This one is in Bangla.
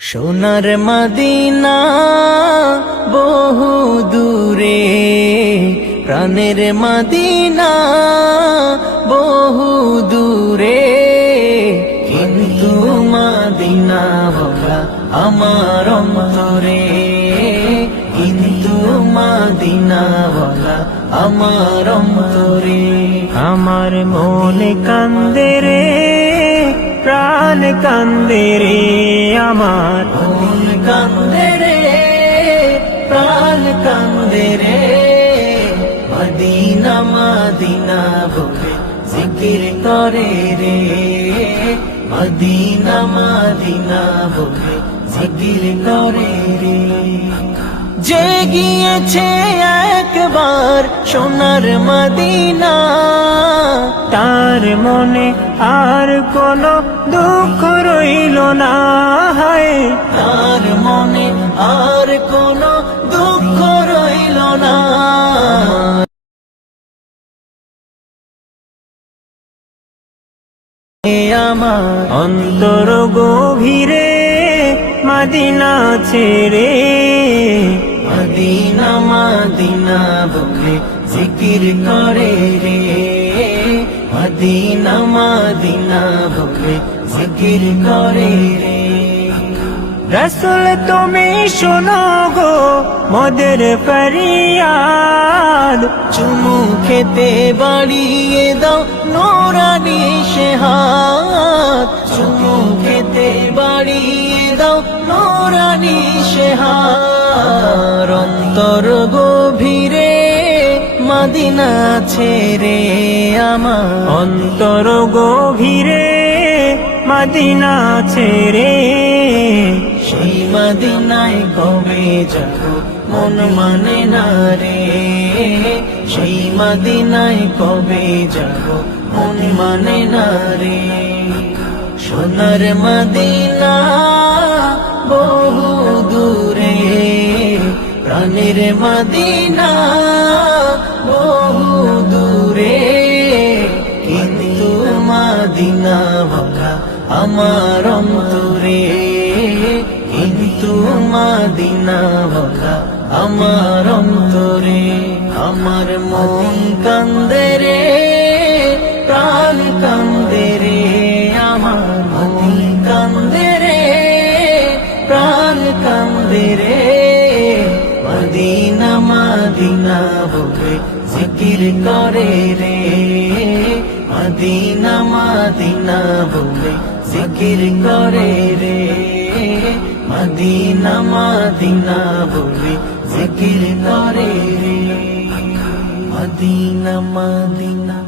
সোনার মদিনা বহু দূরে, প্রাণের মদিনা বহু দূরে, কিন্তু মদিনা বলা আমার অন্তরে, কিন্তু মদিনা বলা আমার অন্তরে। আমার মনে কান্দে রে, প্রাণ কান্দে রে, আমার মন কান্দে রে, প্রাণ কান্দে রে, মদিনা মদিনা বলে জিকির করে রে, মদিনা মদিনা বলে জিকির করে রে। যে গিয়েছে একবার সোনার মদিনা, তার মনে আর কোনো দুঃখ রইল না, হায় তার মনে আর কোনো দুঃখ রইল না। আমার অন্তর গভীরে মদিনা ছেড়ে, মদিনা মদিনা বলে জিকির করে রে, মদিনা মদিনা বলে জিকির করে রে। রসুল তুমি শোনো গো মোদের ফরিয়াদ, চুমু খেতে বাড়িয়ে দাও নোরানি সে হাত, চুমু খেতে বাড়িয়ে দাও নোরানি সে হাত। অন্তর গভীরে মদিনা ছেড়ে আমার, অন্তর গভীরে মদিনা ছেড়ে, সেই মদিনায় কবে যাব মন মানে না রে, সেই মদিনায় কবে যাব মন মানে না রে। সোনার মদিনা বহু দূরে, প্রাণের মদিনা বহু দূরে, কিন্তু মদিনা বলা আমার অন্তরে, কিন্তু মদিনা বলা আমার অন্তরে। আমার মন কান্দে রে, প্রাণ কান্দে রে, আমার মন কান্দে রে, প্রাণ কান্দে রে, মদিনা মদিনা বলে জিকির করে রে, মদিনা মদিনা বলে জিকির করে রে, মদিনা মদিনা বলে জিকির করে রে, মদিনা মদিনা।